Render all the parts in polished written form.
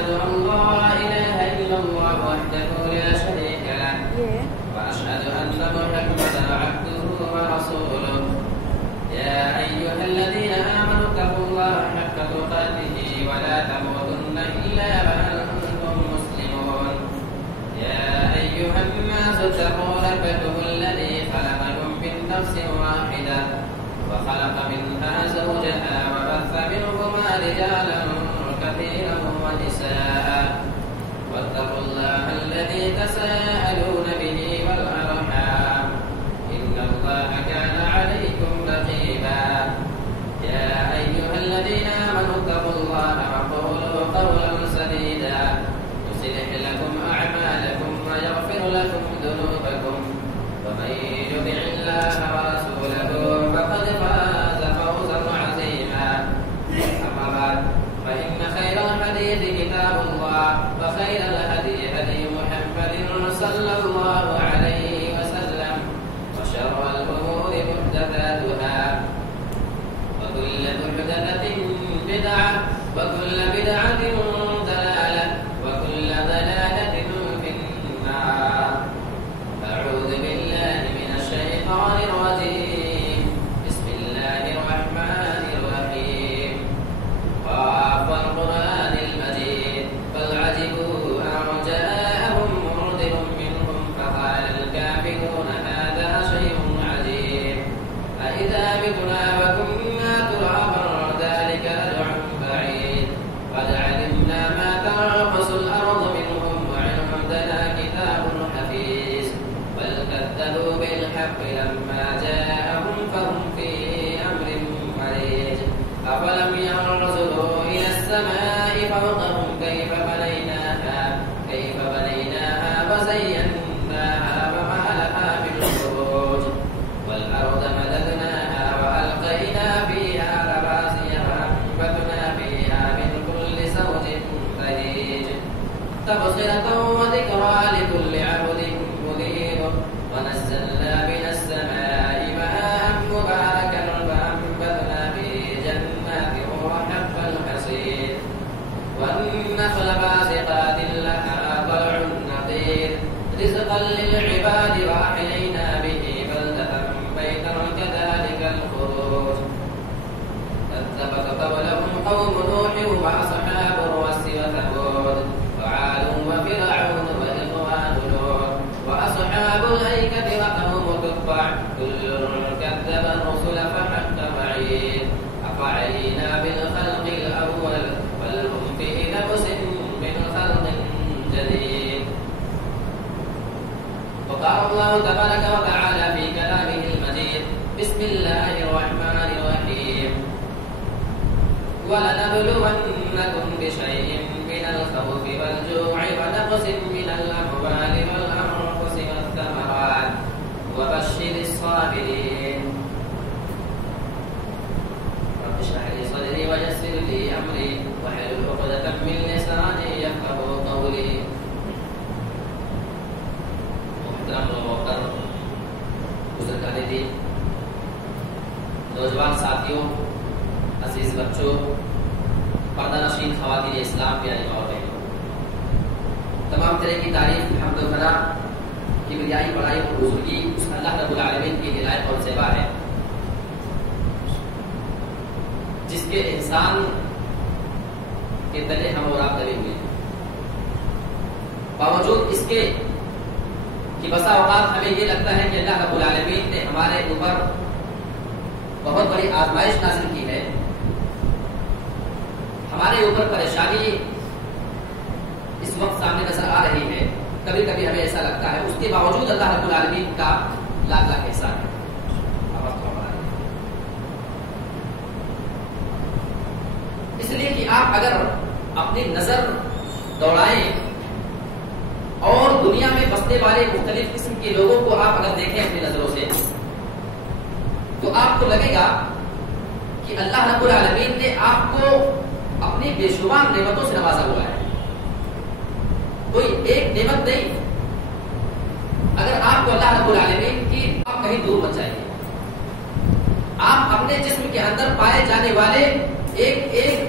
وأشهد أن لا إله إلا الله وحده لا شريك له وأشهد أن محمدا عبده ورسوله يا أيها الذين آمنوا اتقوا الله حق تقاته ولا تموتن إلا وأنتم مسلمون يا أيها الناس اتقوا ربكم الذي خلقكم من نفس واحدة وخلق منها زوجها وبث منهما رجالا كثيرا ونساء واتقوا الله الذي تساءلون به والأرحام إن الله كان عليكم رقيبا يا أيها الذين آمنوا اتقوا الله وقولوا قولا سديدا يصلح لكم أعمالكم ويغفر لكم ذنوبكم ومن يطع الله ورسوله فقد فاز فوزا عظيما أما بعد فإن خير الحديث كتاب الله وخير الهدي هدي محمد صلى الله عليه وسلم وشر الأمور محدثاتها وكل محدثة بدعة وكل بدعة ضلالة وكل ضلالة في النار أعوذ بالله من الشيطان الرجيم بسم الله الرحمن الرحيم قاف والقرآن المجيد بل عجبوا أن جاءهم منذر منهم فقال الكافرون هذا شيء عجيب أإذا متنا وكنا ترابا ذلك رجع بعيد قد علمنا ما تنقص الأرض منهم وعندنا كتاب حفيظ بل كذبوا بالحق لما جاءهم فهم في أمر مريج أفلم ينظروا إلى السماء فوقهم كيف بنيناها وزيناها وما لها من فروج والأرض مددناها وألقينا فيها رواسي وأنبتنا فيها من كل زوج بهيج تبصرة وذكرى لكل عبد منيب ونزلنا من السماء ماء مباركا فأنبتنا به جنات وحب الحصيد والنخل باسقات لها طلع نضيد رزقا للعباد وأحيينا به بلدة ميتا كذلك الخروج كذبت قبلهم قوم نوح وأصحاب الرس وثمود وعاد وفرعون وإخوان لوط وأصحاب الأيكة وقوم تبع كل كذب الرسل فحق وعيد أفعينا بالخلق الأول بل هم في لبس من خلق جديد وقال الله تبارك وتعالى في كلامه المجيد بسم الله الرحمن الرحيم ولنبلونكم بشيء من الخوف والجوع ونقص من الأموال والأنفس والثمرات وبشر الصابرين رب اشرح لي صدري ويسر لي أمري واحلل عقدة من لساني يفقهوا قولي محترم و محترم بزرگان دین نوجوان ساتھیوں عزیز بچوں پردہ نشین خواتین اسلام پیاری ماں بہنوں تمام طرح کی تعریف حمد و ثنا کبریائی بڑائی اور بزرگی اس اللہ رب العالمین کی لائق اور زیبا ہے جس کے احسان کے تلے ہم اور آپ دبے ہوئے باوجود اس کے کہ بسا اوقات ہمیں یہ لگتا ہے کہ اللہ رب العالمین نے ہمارے اوپر بہت بڑی آزمائش نازل کی ہے ہمارے اوپر پریشانی اس وقت سامنے نظر آ رہی ہے کبھی کبھی ہمیں ایسا لگتا ہے اس کے باوجود اللہ رب العالمین کا لاکھ لاکھ احسان ہے اس لیے کہ آپ اگر اپنی نظر دوڑائیں اور دنیا میں بسنے والے مختلف قسم کے لوگوں کو آپ اگر دیکھیں اپنی نظروں سے تو آپ کو لگے گا کہ اللہ رب العالمین نے آپ کو اپنی بے شمار نعمتوں سے نوازا ہوا ہے کوئی ایک نعمت نہیں اگر آپ کو اللہ رب العالمین کی آپ کہیں دور مت جائیں گے آپ اپنے جسم کے اندر پائے جانے والے ایک ایک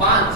5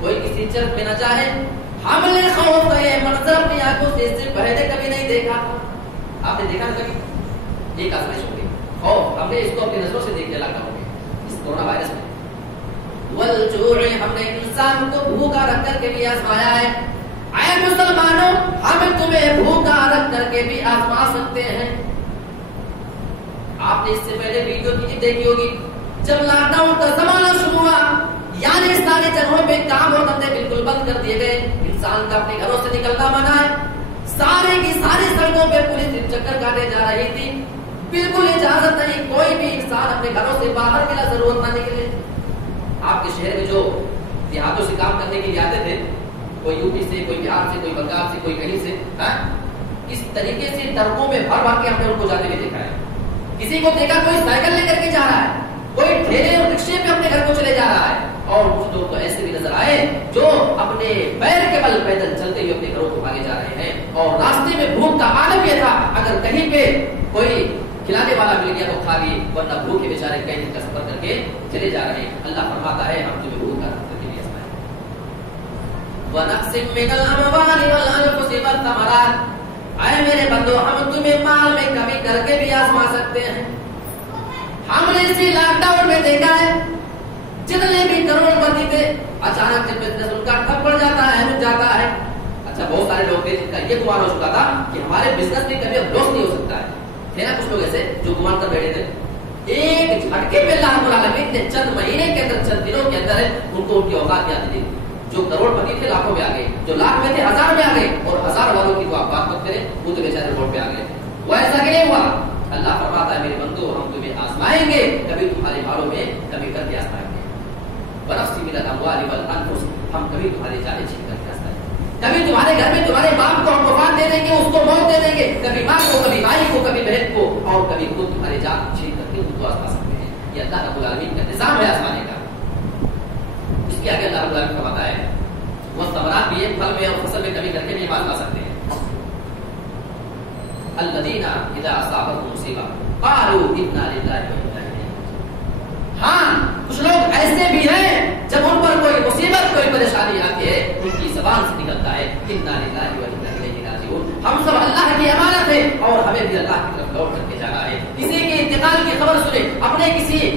کوئی کسی چرچ میں نہ جائے. ہم نے خوف کا یہ منظر اپنی آنکھوں سے اس سے پہلے کبھی نہیں دیکھا. آپ نے دیکھا نا کبھی؟ ایک آزمائش ہوگی خوف. ہم نے اس کو اپنی نظروں سے دیکھ کے لاکھ ہو گئے اس کورونا وائرس میں. والجوع، ہم نے انسان کو بھوکا رکھ کر کے بھی آزمایا ہے. اے مسلمانوں، ہم تمہیں بھوکا رکھ کر کے بھی آزما سکتے ہیں. آپ نے اس سے پہلے ویڈیو کلپ دیکھی ہوگی جب لاک ڈاؤن کا زمانہ شروع ہوا، یعنی ساری جگہوں پہ کام اور دھندے بالکل بند کر دیے گئے. انسان کا اپنے گھروں سے نکلنا منع ہے. سارے کی ساری سڑکوں پہ پولیس چکر کاٹے جا رہی تھی. بالکل اجازت نہیں، کوئی بھی انسان اپنے گھروں سے باہر بلا ضرورت نہ نکلے. آپ کے شہر میں جو دیہاتوں سے کام کرنے کے لیے آتے تھے، کوئی یو پی سے، کوئی بہار سے، کوئی بنگال سے، کوئی کہیں سے، اس طریقے سے ٹرکوں میں بھر بھر کے ہم نے ان کو جاتے ہوئے دیکھا ہے. کسی کو دیکھا کوئی سائیکل لے کر کے جا رہا ہے، کوئی ٹھیلے اور رکشے پہ اپنے گھر کو چلے جا رہا ہے. اور کچھ لوگ تو ایسے بھی نظر آئے جو اپنے پیر کے بل پیدل چلتے ہوئے اپنے گھروں کو بھاگے جا رہے ہیں. اور راستے میں بھوک کا عالم یہ تھا، اگر کہیں پہ کوئی کھلانے والا مل گیا تو کھا لیے، ورنہ بھوکے بیچارے کئی دن کا سفر کر کے چلے جا رہے ہیں. اللہ فرماتا ہے ہم تمہیں بھوک کا رکھ کے لیے آزمائیں. وَنَقْسِم مِّنَ الْأَمْوَالِ وَالْأَنفُسِ وَالثَّمَرَاتِ، اے میرے بندو، ہم تمہیں مال میں کمی کر کے بھی آزما سکتے ہیں. ہم نے اسی لاک ڈاؤن میں دیکھا ہے جتنے بھی کروڑ پتی تھے، اچانک جب بزنس ان کا ٹھپ پڑ جاتا ہے، رک جاتا ہے. اچھا بہت سارے لوگ تھے جن کا یہ گمان ہو چکا تھا کہ ہمارے بزنس میں کبھی اب لاس نہیں ہو سکتا ہے. تھے نا کچھ لوگ ایسے جو گمان کر بیٹھے تھے. ایک جھٹکے میں اللہ رب العالمین نے چند مہینے کے اندر، چند دنوں کے اندر ان کو ان کی اوقات یاد دی. جو کروڑ پتی تھے لاکھوں میں آ گئے، جو لاکھ میں تھے ہزار میں آ گئے، اور ہزار والوں کی تو آپ بات مت کریں، وہ تو بیچارے روڈ پہ آ گئے. وہ ایسا کہ نہیں ہوا. اللہ فرماتا ہے میرے بندو ہم تمہیں آزمائیں گے، کبھی تمہارے مالوں میں کمی کر کے آزمائیں گے. وَنَقْسِم مِّنَ الْأَمْوَالِ وَالْأَنفُسِ، ہم کبھی تمہاری جانیں چھین کر کے آزمائیں گے. کبھی تمہارے گھر میں تمہارے باپ کو ہم وفات دے دیں گے، اس کو موت دے دیں گے. کبھی ماں کو، کبھی بھائی کو، کبھی بہن کو، اور کبھی خود تمہاری جان چھین کر کے ان کو آزما سکتے ہیں. یہ اللہ رب العالمین کا نظام ہے آزمانے کا. اس کے آگے اللہ رب العالمین کا بتایا ہے وہ ثمرات بھی ایک پھل میں اور فصل میں کمی کر کے بھی آزما سکتے ہیں. الذین اذا اصابتهم مصیبہ قالوا انا للہ وانا الیہ. ہاں کچھ لوگ ایسے بھی ہیں جب ان پر کوئی مصیبت، کوئی پریشانی آتی ہے، ان کی زبان سے نکلتا ہے انا للہ وانا الیہ راجعون. ہم سب اللہ کی امانت ہے اور ہمیں بھی اللہ کی طرف لوٹ کر کے جانا ہے. کسی کے انتقال کی خبر سنے، اپنے کسی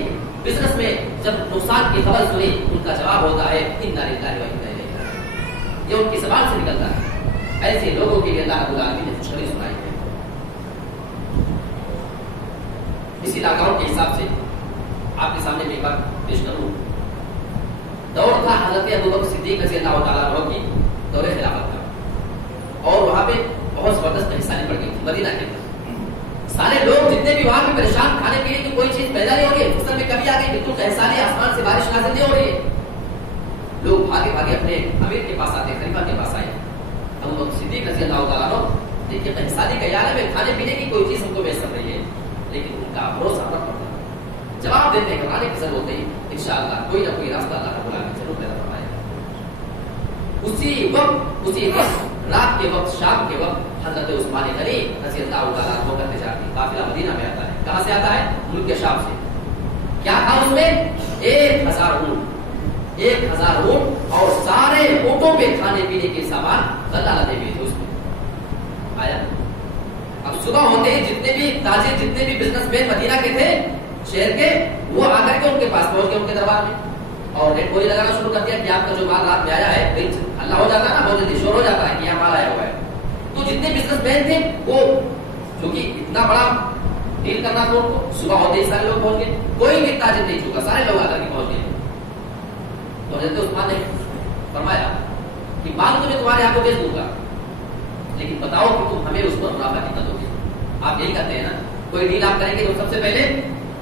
بزنس میں جب نقصان کی خبر سنی، ان کا جواب ہوتا ہے انا للہ وانا الیہ راجعون. یہ ان کی زبان سے نکلتا ہے. ایسے لوگوں کے لیے اللہ رب العالمین نے خوشخبری سنائی ہے. اسی لاک ڈاؤن کے حساب سے آپ کے سامنے میں ایک بات پیش کروں. دور تھا حضرت ابوبکر صدیق رضی اللہ تعالیٰ عنہ کی دور خلافت کا، اور وہاں پہ بہت زبردست پریشانی پڑ گئی تھی مدینہ کے اندر. سارے لوگ جتنے بھی وہاں پہ پریشان، کھانے پینے کی کوئی چیز پیدا نہیں ہو رہی ہے، فصل میں کمی آ گئی، بالکل احسانی، آسمان سے بارش نازل نہیں ہو رہی ہے. لوگ بھاگے بھاگے اپنے امیر کے پاس آتے، خلیفہ کے پاس آئے. ابوبکر صدیق رضی اللہ تعالیٰ عنہ دیکھیے احسانی کا یار ہے، کھانے پینے کی کوئی چیز ہم کو میسر نہیں ہے، لیکن ان کا بھروسہ نہ پڑتا. جواب دیتے ہیں گھبرانے کی ضرورت ہوتے ہی انشاءاللہ کوئی نہ کوئی راستہ اللہ رب العالمین ضرور پیدا فرمائے گا. اسی وقت رات کے وقت، شام کے وقت حضرت عثمان غنی رضی اللہ تعالیٰ عنہ کا تجارتی قافلہ مدینہ میں آتا ہے. کہاں سے آتا ہے؟ ملک کے شام سے. کیا تھا اس میں؟ 1000 اونٹ، 1000 اونٹ، اور سارے اونٹوں پہ کھانے پینے کے سامان غلہ لدے ہوئے تھے اس میں. آیا اب صبح ہوتے ہی جتنے بھی تاجر، جتنے بھی بزنس مین مدینہ کے تھے، شہر کے، وہ آ کر کے ان کے پاس پہنچ گئے، ان کے دربار میں، اور ریٹ بولی لگانا شروع کر دیا کہ آپ کا جو مال رات میں آیا ہے، اللہ ہو جاتا ہے نا، بہت جلدی شور ہو جاتا ہے کہ یہاں مال آیا ہوا ہے. تو جتنے بزنس مین تھے وہ، کیونکہ اتنا بڑا ڈیل کرنا تھا ان کو، صبح ہوتے ہی سارے لوگ پہنچ گئے. کوئی بھی تاجر نہیں چکا، سارے لوگ آ کر کے پہنچ گئے. تو حضرت عثمان نے فرمایا کہ مال تو میں تمہارے ہاتھوں بیچ دوں گا، لیکن بتاؤ کہ تم ہمیں اس پر منافع کتنا دو گے. آپ یہی کرتے ہیں نا، کوئی ڈیل آپ کریں گے تو سب سے پہلے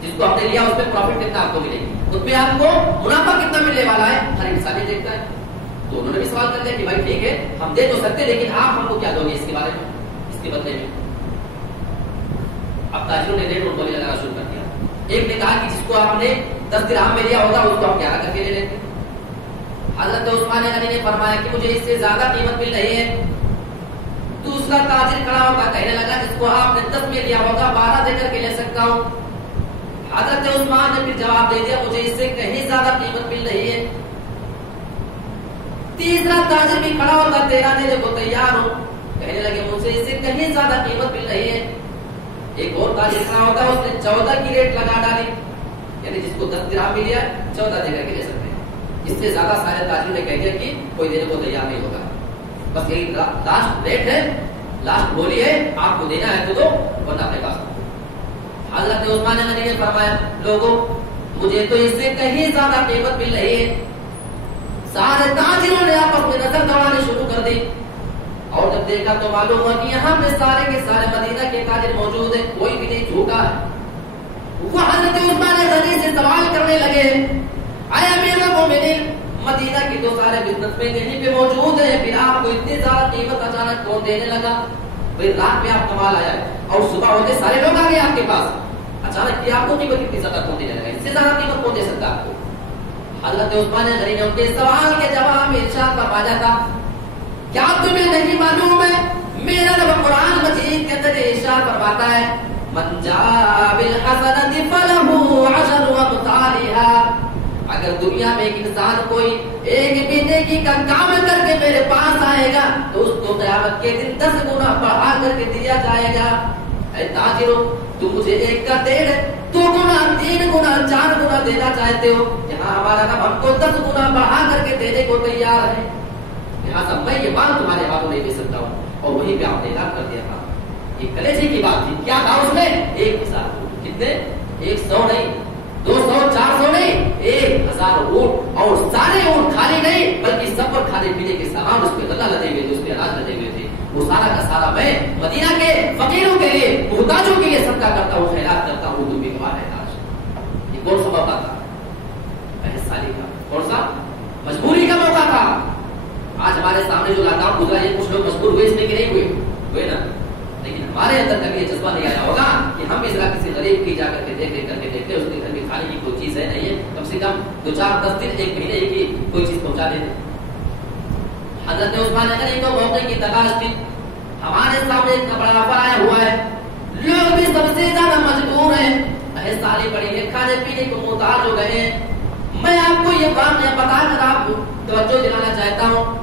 جس کو ہم نے لیا اس پہ پروفٹ کتنا آپ کو ملے گی، اس پہ آپ کو منافع کتنا ملنے والا ہے، ہر انسان یہ دیکھتا ہے. تو انہوں نے بھی سوال کر دیا کہ بھائی ٹھیک ہے ہم دے تو سکتے، لیکن آپ ہم کو کیا دو گے اس کے بارے میں، اس کے بدلے میں. اب تاجروں نے ریٹ بولی لگانا شروع کر دیا. ایک نے کہا کہ جس کو آپ نے 10 درہم میں لیا ہوگا اس کو ہم 11 کر کے لے لیتے. حضرت عثمان غنی نے فرمایا کہ مجھے اس سے زیادہ قیمت مل رہی ہے. دوسرا تاجر کھڑا ہوگا، کہنے لگا جس کو آپ نے 10 میں لیا ہوگا 12 دے کر کے لے سکتا ہوں. حضرت عثمان نے پھر جواب دے دیا مجھے اس سے کہیں زیادہ قیمت مل رہی ہے. تیسرا تاجر بھی کھڑا ہوتا 13 دینے کو تیار ہو، کہنے لگے مجھ سے اس سے کہیں زیادہ قیمت مل رہی ہے. ایک اور تاجر کھڑا ہوتا اس نے 14 کی ریٹ لگا ڈالی، یعنی جس کو 10 درہم مل گیا 14 دے کر کے لے سکتے ہیں. اس سے زیادہ سارے تاجروں نے کہہ دیا کہ کوئی دینے کو تیار نہیں ہوگا. بس یہی لاسٹ ریٹ ہے، لاسٹ بولی ہے، آپ کو دینا ہے تو دو ورنہ اپنے پاس. حضرت عثمان غنی نے فرمایا لوگوں مجھے تو اس سے کہیں زیادہ قیمت مل رہی ہے. سارے تاجروں نے آپس میں نظر دوڑانے شروع کر دی اور جب دیکھا تو معلوم ہوا کہ یہاں پہ سارے کے سارے مدینہ کے تاجر موجود ہیں، کوئی بھی نہیں جھوٹا ہے. وہ حضرت عثمان غنی سے سوال کرنے لگے اے امیر المومنین مدینہ کے تو سارے بزنس مین یہیں پہ موجود ہیں، پھر آپ کو اتنی زیادہ قیمت اچانک کون دینے لگا؟ بھئی رات میں آپ کمال آیا اور صبح ہوتے سارے لوگ آ گئے آپ کے پاس، اچانک کہ آپ کو قیمت اتنی زیادہ کون دینے لگا؟ اس سے زیادہ قیمت کون دے سکتا آپ کو؟ حضرت عثمان غنی نے ان کے سوال کے جواب میں ارشاد فرمایا تھا کیا تمہیں نہیں معلوم ہے میرا رب قرآن مجید کے اندر ارشاد فرماتا ہے من جاء بالحسنۃ فلہ عشر امثالها. اگر دنیا میں ایک انسان کوئی ایک بھی نیکی کا کام کر کے میرے پاس آئے گا تو اس کو قیامت کے دن 10 گنا بڑھا کر کے دیا جائے گا. اے تاجروں تم مجھے 1 کا 1.5 2 گنا 3 گنا 4 گنا دینا چاہتے ہو، یہاں ہمارا رب ہم کو 10 گنا بڑھا کر کے دینے کو تیار ہے. لہٰذا میں یہ مال تمہارے ہاتھوں نہیں دے سکتا ہوں. اور وہیں پہ آپ نے اعلان کر دیا تھا. یہ کلیجے کی بات تھی. کیا تھا اس میں؟ 1000 کتنے؟ 100 نہیں 200 400 نہیں 1000 اونٹ. اور سارے اونٹ خالی نہیں بلکہ سب پر کھانے پینے کے سامان اس پہ غلہ لدے ہوئے تھے، اس پہ اناج لدے ہوئے تھے. وہ سارا کا سارا میں مدینہ کے فقیروں کے لیے محتاجوں کے لیے صدقہ کرتا ہوں، خیرات کرتا ہوں. تم بھی گواہ ہے آج. یہ کون سا موقع تھا؟ بحث سالی کا. کون سا؟ مجبوری کا موقع تھا. آج ہمارے سامنے جو لاک ڈاؤن گزرا یہ کچھ لوگ مجبور ہوئے اس میں کہ نہیں ہوئے نا، لیکن ہمارے اندر کبھی یہ جذبہ نہیں آیا ہوگا کہ ہم اس طرح کسی غریب کی جا کر کے دیکھ کر کے دیکھتے اس کے گھر میں کھانے کی کوئی چیز ہے نہیں ہے، کم سے کم 2 4 10 دن 1 مہینے کی کوئی چیز پہنچا دیں. حضرت عثمان غنی کو موقع کی تلاش تھی. ہمارے سامنے اتنا بڑا آفر آیا ہوا ہے، لوگ بھی سب سے زیادہ مجبور ہیں، سالی پڑی ہے، کھانے پینے کو محتاج ہو گئے ہیں. میں آپ کو یہ واقعہ بتا کر آپ کو توجہ دلانا چاہتا ہوں.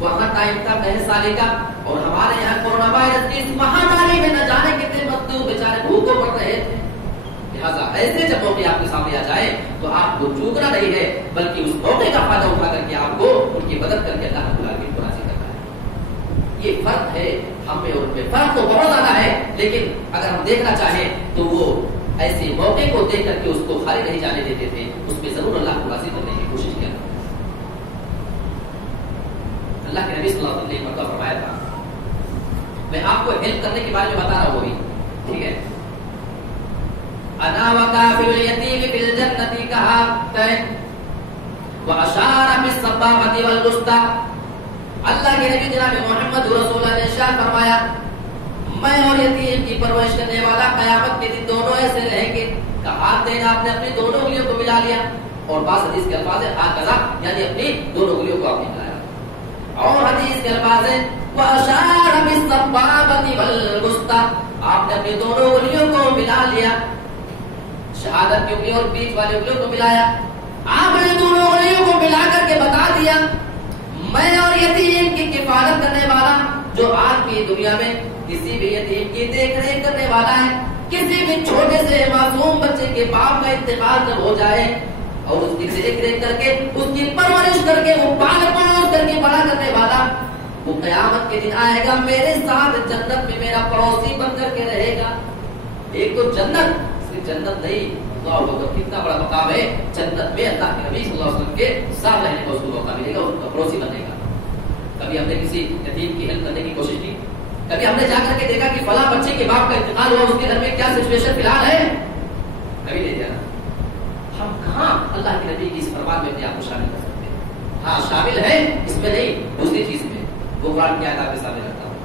وہاں ٹائم تھا 5 سال کا اور ہمارے یہاں کورونا وائرس کی اس مہاماری میں نہ جانے کتنے مزدور بیچارے بھوکوں پڑ رہے تھے. لہٰذا ایسے جب موقع آپ کے سامنے آ جائے تو آپ کو چوکنا نہیں ہے بلکہ اس موقع کا فائدہ اٹھا کر کے آپ کو ان کی مدد کر کے اللہ رب العالمین کو راضی کرنا ہے. یہ فرق ہے ہم میں اور ان میں. فرق تو بہت زیادہ ہے لیکن اگر ہم دیکھنا چاہیں تو وہ ایسے موقع کو دیکھ کر کے اس کو خالی نہیں جانے دیتے تھے، اس میں ضرور اللہ کو راضی کرنے کی کوشش کیا. اللہ کے نبی صلی اللہ علیہ وسلم نے مرتبہ فرمایا تھا، میں آپ کو ہیلپ کرنے کے بارے میں بتا رہا ہوں ابھی، ٹھیک ہے. انا وکافل الیتیم فی الجنۃ کہاتین واشار بالسبابۃ والوسطى. اللہ کے نبی جناب محمد رسول اللہ نے ارشاد فرمایا میں اور یتیم کی پرورش کرنے والا قیامت کے دن دونوں ایسے رہیں گے. کہاتین آپ نے اپنی دونوں انگلیوں کو ملا لیا اور بعض حدیث کے الفاظ ہے ہاکذا یعنی اپنی دونوں انگلیوں کو آپ نے ملایا. اور حدیث کے الفاظ ہیں واشار بالسبابۃ والوسطى آپ نے اپنی دونوں انگلیوں کو ملا لیا. شہادت کی انگلیوں اور بیچ والی انگلیوں کو ملایا. آپ نے دونوں انگلیوں کو ملا کر کے بتا دیا میں اور یتیم کی کفالت کرنے والا جو آج کی دنیا میں کسی بھی یتیم کی دیکھ ریکھ کرنے والا ہے. کسی بھی چھوٹے سے معصوم بچے کے باپ کا انتقال جب ہو جائے اور اس کی دیکھ ریکھ کر کے اس کی پرورش کر کے وہ پال پوس کر کے بڑا کرنے والا وہ قیامت کے دن آئے گا میرے ساتھ جنت میں میرا پڑوسی بن کر کے رہے گا. ایک تو جنت صرف جنت نہیں، اللہ اکبر کتنا بڑا مقام ہے. جنت میں اللہ کے نبی صلی اللہ علیہ وسلم کے ساتھ رہنے کا اس کو موقع ملے گا، اس کا پڑوسی بننے کا. کبھی ہم نے کسی یتیم کی ہیلپ کرنے کی کوشش کی؟ کبھی ہم نے جا کر کے دیکھا کہ فلاں بچے کے باپ کا انتقال ہوا اس کے گھر میں کیا سچویشن فی الحال ہے؟ کبھی نہیں جانا. ہم کہاں اللہ کے نبی کی اس فرمان میں اپنے آپ کو شامل کر سکتے ہیں؟ ہاں شامل ہے اس میں نہیں، دوسری چیز میں. وہ قرآن کی آیت آپ کے سامنے رکھتا ہوں.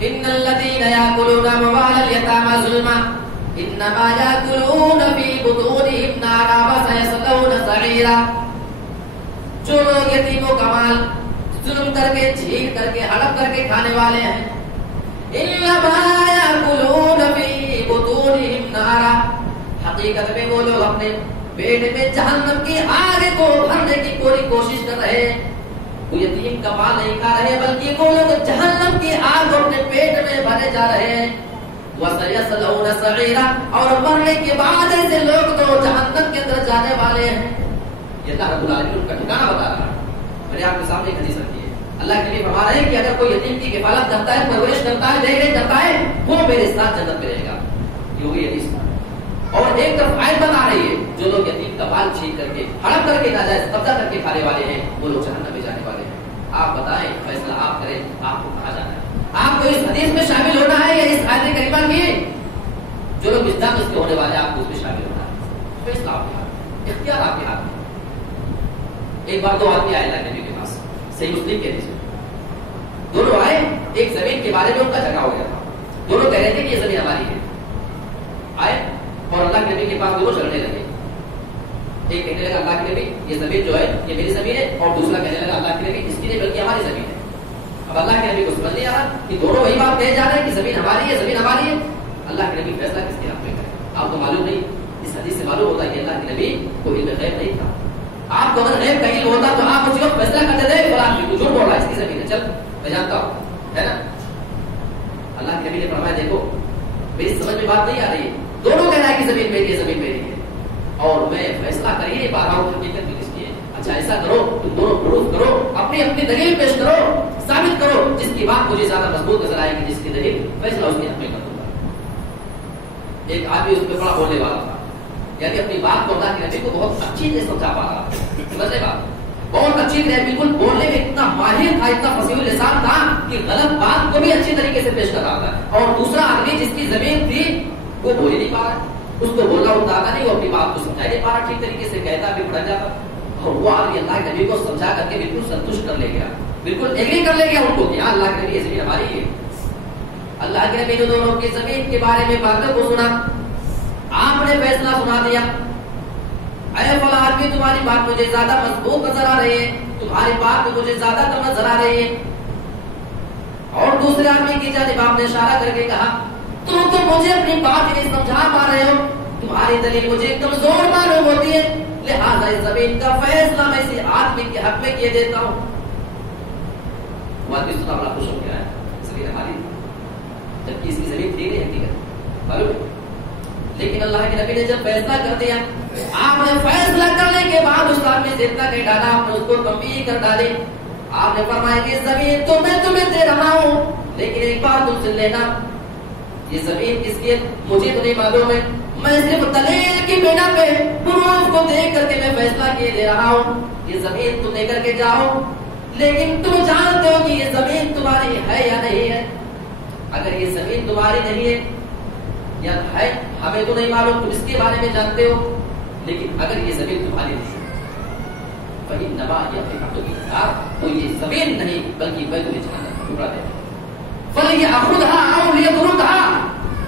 ان الذين ياكلون اموال اليتامى ظلما انما ياكلون في بطونهم نارا وسيصلون سعيرا. جو لوگ یتیموں کا مال ظلم کر کے چھین کر کے ہڑپ کر کے کھانے والے ہیں انما ياكلون في بطونهم نارا حقیقت میں وہ لوگ اپنے پیٹ میں جہنم کی آگ کو بھرنے کی پوری کوشش کر رہے ہیں. وہ یتیم کا مال نہیں کھا رہے بلکہ وہ لوگ جہنم کی آگ اپنے پیٹ میں بھرے جا رہے ہیں. وَسَيَصْلَوْنَ سَعِيرًا اور مرنے کے بعد ایسے لوگ تو جہنم کے اندر جانے والے ہیں. یہ اللہ رب العالمین ان کا ٹھکانہ بتا رہا ہے. میں نے آپ کے سامنے ایک حدیث رکھی ہے. اللہ کے لیے فرما رہے ہیں کہ اگر کوئی یتیم کی کفالت کرتا ہے, پرورش کرتا ہے, دیکھ ریکھ کرتا ہے, وہ میرے ساتھ جنت میں رہے گا. یہ ہوئی حدیث. اور ایک طرف آیت بتا رہی ہے جو لوگ یتیم کا مال چھین کر کے ہڑپ کر کے ناجائز قبضہ کر کے کھانے والے ہیں وہ لوگ جہنم میں جانے والے ہیں. آپ بتائیں, فیصلہ آپ کریں, آپ کو کہاں جانا ہے؟ آپ کو اس حدیث میں شامل ہونا ہے یا اس آیت کریمہ میں جو لوگ وجدان اس کے ہونے والے ہیں آپ کو اس میں شامل ہونا ہے؟ فیصلہ آپ کے ہاتھ, اختیار آپ کے ہاتھ میں. ایک بار دو آدمی آئے اللہ نبی کے پاس, صحیح مسلم کے حدیث میں. دونوں آئے, ایک زمین کے بارے میں ان کا جھگڑا ہو گیا تھا. دونوں کہہ رہے تھے کہ یہ زمین ہماری ہے. آئے اور اللہ کے نبی کے پاس دونوں چلنے لگے. ایک کہنے لگا اللہ کے نبی یہ زمین جو ہے یہ میری زمین ہے, اور دوسرا کہنے لگا اللہ کے نبی اس کی نہیں بلکہ ہماری زمین ہے. اب اللہ کے نبی کو سمجھ نہیں آ رہا کہ دونوں وہی بات کہے جا رہے ہیں کہ زمین ہماری ہے, زمین ہماری ہے. اللہ کے نبی فیصلہ کس کے حق میں کرے؟ آپ کو معلوم نہیں. اس حدیث سے معلوم ہوتا ہے کہ اللہ کے نبی کو علم غیب نہیں تھا. آپ کو اگر غیب کا علم ہوتا تو آپ اسی وقت فیصلہ کرتے تھے فلاں کی جھوٹ بول رہا ہے, اس کی زمین ہے, چل میں جانتا ہوں, ہے نا. اللہ کے نبی نے فرمایا دیکھو میری سمجھ میں بات نہیں آ رہی ہے, دونوں کہہ رہا ہے کہ زمین میری ہے, زمین میری ہے, اور میں فیصلہ کر ہی نہیں پا رہا ہوں حقیقت میں کس کی ہے. اچھا ایسا کرو, تم دونوں پروف کرو, اپنی اپنی دلیل پیش کرو, ثابت کرو جس کی بات مجھے زیادہ مضبوط نظر آئے گی, جس کی دلیل فیصلہ اس کے حق میں کر دوں گا. ایک آدمی اس پہ بڑا بولنے والا تھا, یعنی اپنی بات کو اللہ کے نبی کو بہت اچھی سے سمجھا پا رہا تھا. سمجھے بات بہت اچھی طرح, بالکل بولنے میں اتنا ماہر تھا, اتنا فصیح اللسان تھا کہ غلط بات کو بھی اچھی طریقے سے پیش کر رہا تھا. اور دوسرا آدمی جس کی زمین تھی وہ بول ہی نہیں پا رہا, اس کو بولنا ہوتا آتا نہیں, وہ اپنی بات کو سمجھا نہیں پا رہا ٹھیک طریقے سے, کہتا بھی پڑ جاتا. اور وہ آدمی اللہ کے نبی کو سمجھا کر کے بالکل سنتشٹ کر لے گیا, بالکل ایگری کر لے گیا ان کو کہ ہاں اللہ کے نبی یہ زمین ہماری ہے. اللہ کے نبی نے دونوں کی زمین کے بارے میں باتوں کو سنا, آپ نے فیصلہ سنا دیا. اے فلاں آدمی تمہاری بات مجھے زیادہ مضبوط نظر آ رہی ہے, تمہاری بات مجھے زیادہ تر نظر آ رہی ہے. اور دوسرے آدمی کی جانب آپ نے اشارہ کر کے کہا تم تو مجھے اپنی بات نہیں سمجھا پا رہے ہو, تمہاری دلیل مجھے کمزور معلوم ہوتی ہے, لہذا اس زمین کا فیصلہ میں اسی آدمی کے حق میں کیے دیتا ہوں. وہ آدمی سنا بڑا خوش ہو گیا ہے, زمین ہماری, جبکہ اس کی زمین تھی نہیں حقیقت معلوم. لیکن اللہ کے نبی نے جب فیصلہ کر دیا, آپ نے فیصلہ کرنے کے بعد اس آدمی سے اتنا کہہ ڈالا, آپ نے اس کو تنبیہ کر ڈالی. آپ نے فرمایا کہ زمین تو میں تمہیں دے رہا ہوں, لیکن ایک بات تم سن لینا, یہ زمین کس کی ہے مجھے تو نہیں معلوم ہے, میں صرف دلیل کی بنا پہ پروف کو دیکھ کر کے میں فیصلہ کیے دے رہا ہوں. یہ زمین تم لے کر کے جاؤ, لیکن تم جانتے ہو کہ یہ زمین تمہاری ہے یا نہیں ہے. اگر یہ زمین تمہاری نہیں ہے یا ہے ہمیں تو نہیں معلوم, تم اس کے بارے میں جانتے ہو, لیکن اگر یہ زمین تمہاری نہیں وہی نبا یا تو یہ زمین نہیں بلکہ میں تمہیں جہنم کا ٹکڑا دے.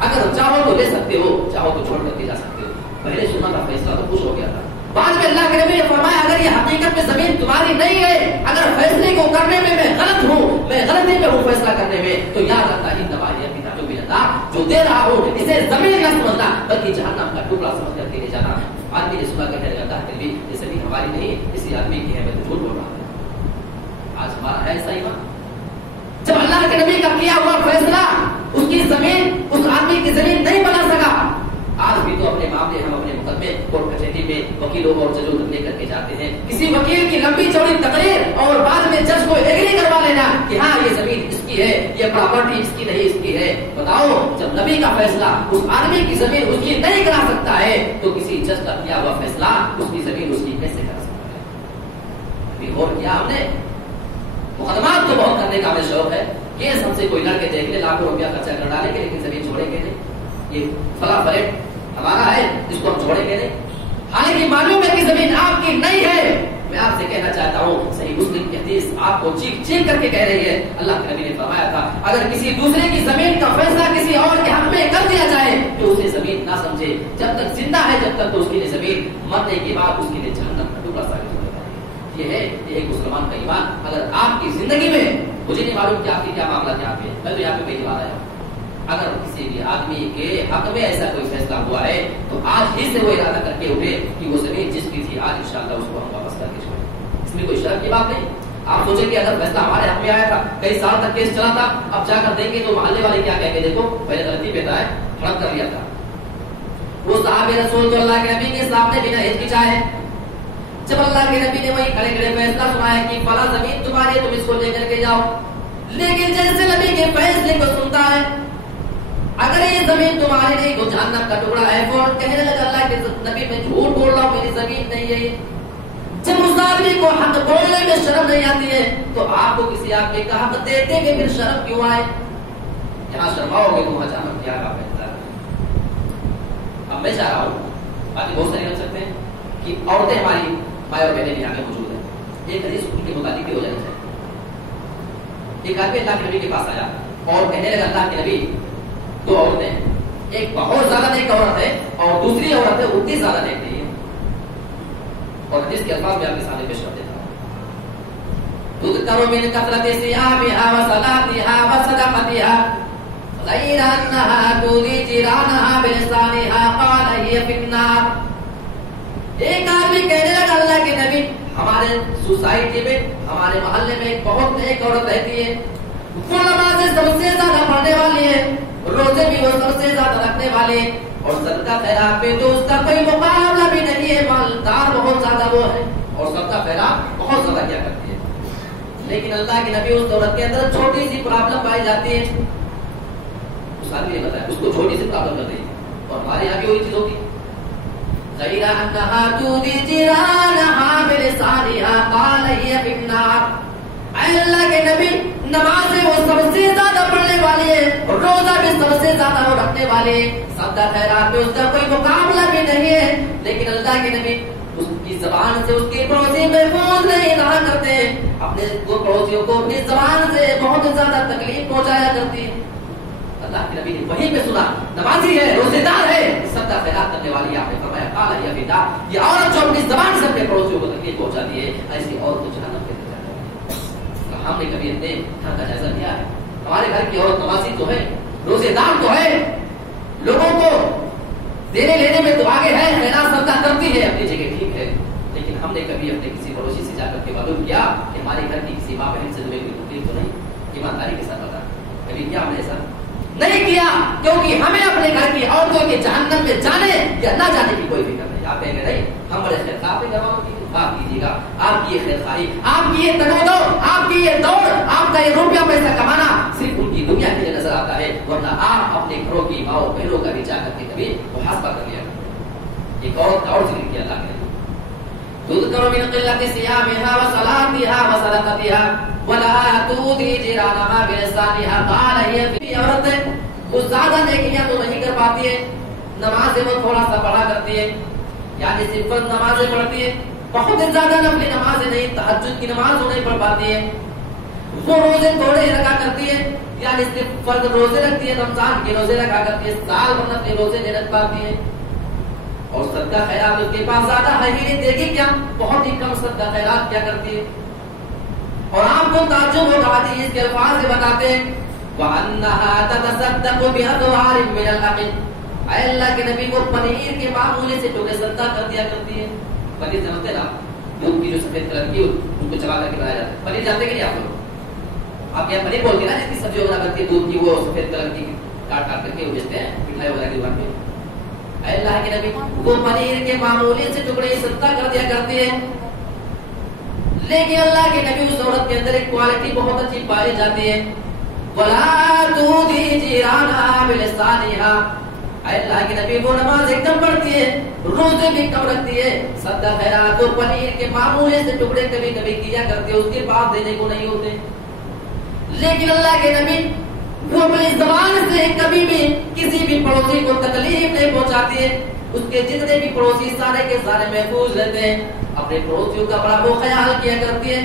اگر چاہو تو لے سکتے ہو, چاہو تو چھوڑ کر کے جا سکتے ہو. پہلے سنا تھا فیصلہ تو خوش ہو گیا تھا, بعد میں اللہ کے نبی نے فرمایا اگر یہ حقیقت میں زمین تمہاری نہیں ہے, اگر فیصلے کو کرنے میں میں غلط ہوں, میں غلطی میں ہوں فیصلہ کرنے میں, تو یاد رکھنا ہی نباہی اپنی جو بھی نتا جو دے رہا ہوں اسے زمین نہ سمجھنا بلکہ جہنم کا ٹکڑا سمجھ کر کے لے جانا. آدمی نے سنا کہنے لگا کہ نبی یہ زمین ہماری نہیں, اسی آدمی کی ہے, میں تو جھوٹ بول رہا ہوں. آج ہمارا ہے ایسا ایمان, جب اللہ کے نبی کا کیا ہوا فیصلہ اس کی زمین اس آدمی کی زمین نہیں بنا سکا. آج بھی تو اپنے معاملے ہم اپنے مقدمے کورٹ کچہری میں وکیلوں اور ججوں تک لے کر کے جاتے ہیں, کسی وکیل کی لمبی چوڑی تقریر اور بعد میں جج کو ایگری کروا لینا کہ ہاں یہ زمین اس کی ہے, یہ پراپرٹی اس کی نہیں اس کی ہے. بتاؤ جب نبی کا فیصلہ اس آدمی کی زمین اس کی نہیں کرا سکتا ہے تو کسی جج کا کیا ہوا فیصلہ اس کی زمین اس کی کیسے کرا سکتا ہے؟ ابھی اور کیا ہم نے مقدمات تو بہت کرنے کا ہمیں شوق ہے, کیس ہم سے کوئی لڑکے دیکھ لے لاکھوں روپیہ خرچہ کر ڈالیں گے لیکن زمین چھوڑیں گے نہیں. یہ فلاں فلیٹ ہمارا ہے اس کو ہم چھوڑیں گے نہیں, حالانکہ معلوم ہے کہ زمین آپ کی نہیں ہے. میں آپ سے کہنا چاہتا ہوں صحیح مسلم کی حدیث آپ کو چیخ چیخ کر کے کہہ رہی ہے, اللہ کے نبی نے فرمایا تھا اگر کسی دوسرے کی زمین کا فیصلہ کسی اور کے حق میں کر دیا جائے تو اسے زمین نہ سمجھے, جب تک زندہ ہے جب تک تو اس کے لیے زمین, مرنے کے بعد اس کے لیے جہنم کا ٹکڑا ثابت ہو جاتا ہے. یہ ہے ایک مسلمان کا ایمان. اگر آپ کی زندگی میں, مجھے نہیں معلوم کہ آپ کی کیا معاملات یہاں پہ, میں تو یہاں پہ پہلی بار آیا ہوں, اگر کسی بھی آدمی کے حق میں ایسا کوئی فیصلہ ہوا ہے تو آج ہی سے وہ ارادہ کر کے اٹھے کہ وہ زمین جس کی تھی آج انشاءاللہ اس کو ہم واپس کر کے چھوڑیں. اس میں کوئی شرط کی بات نہیں, آپ سوچیں کہ اگر فیصلہ ہمارے حق میں آیا تھا، کئی سال تک کیس چلا تھا، اب جا کر دیں گے تو محلے والے کیا کہیں گے؟ دیکھو پہلے غلطی پہ تھا، ہڑپ کر لیا تھا۔ وہ صحابہ رسول تو اللہ کے نبی کے سامنے بنا ہچکچائے، جب اللہ کے نبی نے وہی کھڑے کھڑے فیصلہ سنایا کہ فلاں زمین تمہاری، تم اس کو لے کر کے جاؤ، لیکن جیسے نبی کے فیصلے کو سنتا ہے، اگر یہ زمین تمہاری نہیں تو جہنم کا ٹکڑا ہے، فوراً کہنے لگا اللہ کے نبی میں جھوٹ بول رہا ہوں، میری زمین نہیں ہے۔ جب اس آدمی کو حق بولنے میں شرم نہیں آتی ہے تو آپ کو کسی آدمی کا حق دیتے ہوئے پھر شرم کیوں آئے؟ یہاں شرماؤ گے تو وہاں جہنم کیا کا فیصلہ ہے۔ اب میں چاہ رہا ہوں، باقی بہت سارے کر سکتے ہیں کہ عورتیں ہماری مائیں اور بہنیں بھی یہاں پہ موجود ہیں، ایک حدیث ان کے متعلق بھی ہو جانی چاہیے۔ ایک آدمی اللہ کے نبی کے پاس آیا اور کہنے لگا اللہ کے نبی، دو عورتیں، ایک بہت زیادہ نیک عورت ہے اور دوسری عورت ہے اتنی زیادہ نیک نہیں ہے، اور جس کے الفاظ میں آپ کے سامنے پیش کر دیتا ہوں۔ تذکر من کثرت صیامها وصلاتها وصدقتها غیر انها تؤذی جیرانها بلسانها قال هي في النار۔ ایک آدمی کہنے لگا اللہ کے نبی، ہمارے سوسائٹی میں، ہمارے محلے میں ایک بہت نیک عورت رہتی ہے، وہ نمازیں سب سے زیادہ پڑھنے والی ہے، روزے بھی وہ سب سے زیادہ رکھنے والی ہے، اور صدقہ خیرات پہ تو اس کا کوئی مقابلہ بھی نہیں ہے، مالدار بہت زیادہ وہ ہے اور صدقہ خیرات بہت زیادہ کیا کرتی ہے، لیکن اللہ کے نبی اس عورت کے اندر چھوٹی سی پرابلم پائی جاتی ہے۔ اس آدمی نے بتایا اس کو چھوٹی سی پرابلم کر رہی ہے، اور ہمارے یہاں بھی وہی چیز ہوتی ہے، غیر انها تؤذی جیرانها بلسانها قال هي في النار۔ اے اللہ کے نبی، نماز وہ سب سے زیادہ پڑھنے والی ہے، روزہ بھی سب سے زیادہ وہ رکھنے والی ہے، صدقہ خیرات میں اس کا کوئی مقابلہ بھی نہیں ہے، لیکن اللہ کے نبی اس کی زبان سے اس کے پڑوسی محفوظ نہیں رہا کرتے، اپنے پڑوسیوں کو اپنی زبان سے بہت زیادہ تکلیف پہنچایا کرتی ہے۔ اللہ کے نبی نے وہیں پہ سنا، نمازی ہے، روزے دار ہے، صدقہ خیرات کرنے والی ہے، آپ نے فرمایا قال هي في النار، یہ عورت جو اپنی زبان سے اپنے پڑوسیوں کو تکلیف پہنچاتی ہے، ایسی عورت کو جہنم کے اندر جاتی ہے۔ ہم نے کبھی اپنے گھر کا جائزہ لیا ہے؟ ہمارے گھر کی عورت نمازی تو ہے، روزے دار تو ہے، لوگوں کو دینے لینے میں تو آگے ہے، خیرات صدقہ کرتی ہے، اپنی جگہ ٹھیک ہے، لیکن ہم نے کبھی اپنے کسی پڑوسی سے جا کر کے معلوم کیا کہ ہمارے گھر کی کسی ماں بہن سے تمہیں کوئی تکلیف تو نہیں؟ ایمانداری کے ساتھ بتا، کبھی کیا ہم نے ایسا نہیں کیا؟ کیونکہ ہمیں اپنے گھر کی عورتوں کے جہنم میں جانے یا نہ جانے کی کوئی فکر نہیں۔ آپ کہیں گے نہیں ہم بڑے خیر خواہ، اپنے گھر والوں کی بات کیجیے گا، آپ کی یہ خیر خواہی، آپ کی یہ تنوع، آپ کی یہ دوڑ، آپ کا یہ روپیہ پیسہ کمانا صرف ان کی دنیا کے لیے نظر آتا ہے، ورنہ آپ اپنے گھروں کی ماؤں بہنوں کا بھی جا کر کے کبھی محاسبہ کر لیا۔ ایک عورت کا اور ذکر کیا اللہ نے، تذکر من قلت صیامها وصلاتها وصدقتها ولا تؤذی جیرانها بلسانها قال هي في عورت ہے، وہ زیادہ نیکیاں تو نہیں کر پاتی ہے، نمازیں وہ تھوڑا سا پڑھا کرتی ہے، یعنی صرف نمازیں پڑھتی ہے، بہت زیادہ نفلی نمازیں نہیں، تہجد کی نماز وہ نہیں پڑھ پاتی ہے، وہ روزے تھوڑے رکھا کرتی ہے، یعنی صرف فرض روزے رکھتی ہے، رمضان کے روزے رکھا کرتی ہے، سال بھر نفلی روزے نہیں رکھ پاتی ہے، اور صدقہ خیرات اس کے پاس زیادہ ہے ہی نہیں، دیکھیں کیا بہت ہی کم صدقہ خیرات کیا کرتی ہے، اور آپ کو تعجب ہوگا حدیث کے الفاظ سے بتاتے ہیں وَأَنَّهَا تَتَصَدَّقُ بِأَضْوَارٍ مِّنَ اللَّحْمِ، اے اللہ کے نبی کو پنیر کے معمولے سے ٹکڑے صدقہ کر دیا کرتی ہے۔ پنیر سمجھتے نا، دودھ کی جو سفید کلر کی ان کو چبا کر کے بنایا جاتا ہے، پنیر جانتے کہ نہیں آپ لوگ؟ آپ یہاں پنیر بولتے نا جس کی سبزی وغیرہ بنتی ہے دودھ کی، وہ سفید کلر کی کاٹ کاٹ کر کے وہ بیچتے ہیں مٹھائی وغیرہ کی دکان پہ۔ اے اللہ کے نبی وہ پنیر کے معمولی سے ٹکڑے صدقہ کر دیا کرتی ہے، لیکن اللہ کے نبی اس عورت کے اندر ایک کوالٹی بہت اچھی پائی جاتی ہے، وَلَا تُؤْذِي جِيرَانَهَا بِلِسَانِهَا، اے اللہ کے نبی وہ نماز ایک دم پڑھتی ہے، روزے بھی کم رکھتی ہے، صدقہ خیرات اور پنیر کے معمولے سے ٹکڑے کبھی کبھی کیا کرتی ہے، اس کے بعد دینے کو نہیں ہوتے، لیکن اللہ کے نبی وہ اپنی زبان سے کبھی بھی کسی بھی پڑوسی کو تکلیف نہیں پہنچاتی ہے، اس کے جتنے بھی پڑوسی سارے کے سارے محفوظ رہتے ہیں، اپنے پڑوسیوں کا بڑا وہ خیال کیا کرتی ہے،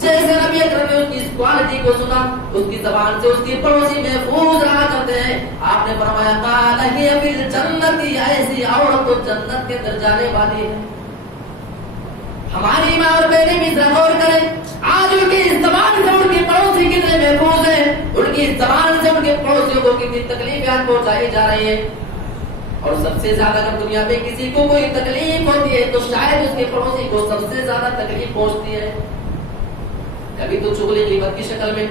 جیسے نبی اکرم نے اس کی اس کوالٹی کو سنا، اس کی زبان سے اس کی پڑوسی محفوظ رہا کرتے ہیں، آپ نے فرمایا قال هي في الجنة، ایسی عورت تو جنت کے اندر جانے والی ہے۔ ہماری ماں اور بہنیں بھی ذرا غور کریں، آج ان کی زبان سے ان کے پڑوسی کتنے محفوظ ہیں، ان کی زبان سے ان کے پڑوسیوں کو کتنی تکلیفیں پہنچائی جا رہی ہے، اور سب سے زیادہ اگر دنیا میں کسی کو کوئی تکلیف ہوتی ہے تو شاید اس کے پڑوسی کو سب سے زیادہ تکلیف پہنچتی ہے۔ کبھی تو چغلی غیبت کی شکل میں،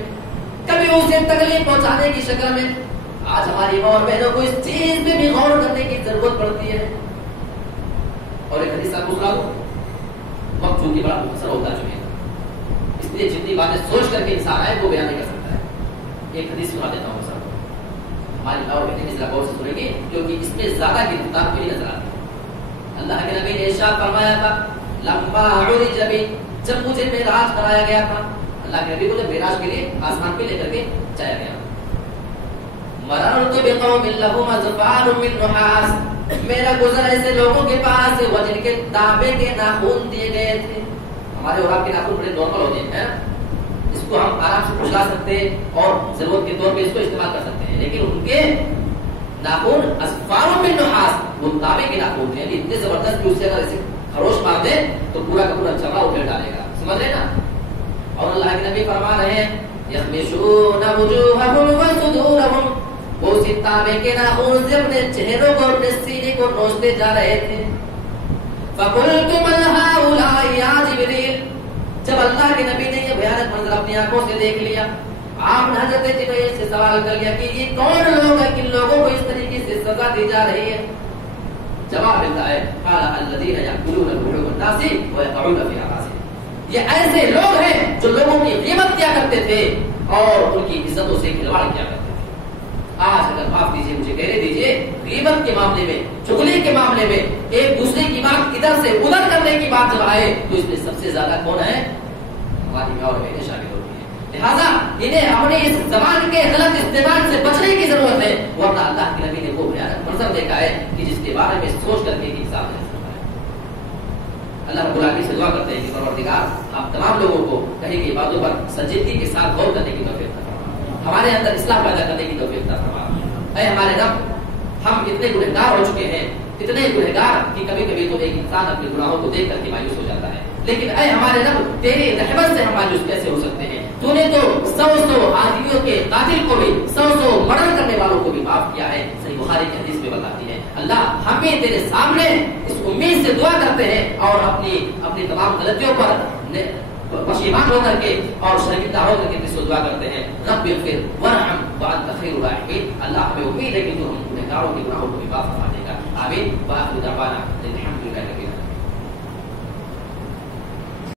کبھی اسے تکلیف پہنچانے کی شکل میں. آج ہماری ماں اور بہنوں کو اس چیز میں بھی غور کرنے کی ضرورت پڑتی ہے. اور ایک حدیث آپ کو سنا دو، وقت چونکہ بڑا مختصر ہوتا چکے، اس لیے جتنی باتیں سوچ کر کے انسان ہے وہ بیان نہیں کر سکتا ہے. ایک حدیث سنا دیتا ہوں سر، ہماری ماں اور بہنیں ذرا غور سے سنیں گے کیونکہ اس میں زیادہ گرفتار کوئی نظر آتی ہے. اللہ کے نبی نے ارشاد فرمایا تھا لما عرج بی، جب مجھے معراج کرایا گیا تھا، اللہ کے نبی کو جب معراج کے لیے آسمان پہ لے کر کے جایا گیا، مررت بقوم لهم اظفار من نحاس، میرا گزر ایسے لوگوں کے پاس وہ جن کے تانبے کے ناخن دیے گئے تھے. ہمارے اور آپ کے ناخن بڑے نارمل ہوتے ہیں، اس کو ہم آرام سے کھلا سکتے ہیں اور ضرورت کے طور پہ اس کو استعمال کر سکتے ہیں، لیکن ان کے ناخن اظفار من نحاس، وہ تانبے کے ناخن ہیں، اتنے زبردست کہ اس سے اگر اسے خروش مار دیں تو پورا کا پورا چمڑا اکھیڑ ڈالے گا. سمجھ رہے نا؟ اور اللہ کے نبی فرما رہے ہیں یخمشون وجوہہم وصدورہم، وہ تانبے کے ناخن سے اپنے چہروں کو اپنے سینے کو نوچتے جا رہے تھے. فقلت من هؤلاء یا جبریل، جب اللہ کے نبی نے یہ بھیانک منظر اپنی آنکھوں سے دیکھ لیا، آپ نے حضرت جبریل سے سوال کر لیا کہ یہ کون لوگ ہیں، کن لوگوں کو اس طریقے سے سزا دی جا رہی ہے؟ جواب ملتا ہے قال الذين ياكلون لحوم الناس ويقعون في اعراضهم، یہ ایسے لوگ ہیں جو لوگوں کی غیبت کیا کرتے تھے اور ان کی عزتوں سے کھلواڑ کیا کرتے تھے. آج اگر معاف دیجیے مجھے کہنے دیجیے، غیبت کے معاملے میں، چغلی کے معاملے میں، ایک دوسرے کی بات ادھر سے ادھر کرنے کی بات جب آئے تو اس میں سب سے زیادہ کون ہے؟ ہماری ماں اور بہنیں شامل ہوتی ہیں. لہٰذا انہیں اپنے اس زبان کے غلط استعمال سے بچنے کی ضرورت ہے، ورنہ اللہ کے نبی نے وہ بھیانک منظر دیکھا ہے کہ جس کے بارے میں سوچ کر کے انسان نہیں سکتا ہے. اللہ رب العالمین سے دعا کرتے ہیں کہ پروردگار ہم تمام لوگوں کو کہیں کی باتوں پر سنجیدگی کے ساتھ غور کرنے کی توفیق عطا فرما، ہمارے اندر اصلاح پیدا کرنے کی توفیق عطا فرما. اے ہمارے رب، ہم اتنے گنہگار ہو چکے ہیں، اتنے گنہگار کہ کبھی کبھی تو ایک انسان اپنے گناہوں کو دیکھ کر کے مایوس ہو جاتا ہے، لیکن اے ہمارے رب، تیری رحمت سے ہم مایوس کیسے ہو سکتے ہیں؟ تو نے تو سو آدمیوں کے قاتل کو بھی، سو مرڈر کرنے والوں کو بھی معاف کیا ہے. صحیح بخاری کی حدیث میں بتاتی ہے. اللہ ہمیں تیرے سامنے اس امید سے دعا کرتے ہیں اور اپنی تمام غلطیوں پر پشیمان ہو کر کے اور شرمندہ ہو کر کے اس کو دعا کرتے ہیں رب اغفر وارحم وانت خیر الراحمین. اللہ ہمیں امید ہے کہ تو ہم گنہگاروں کے گناہوں کو بھی معاف فرما دے گا. آمین. وآخر دعوانا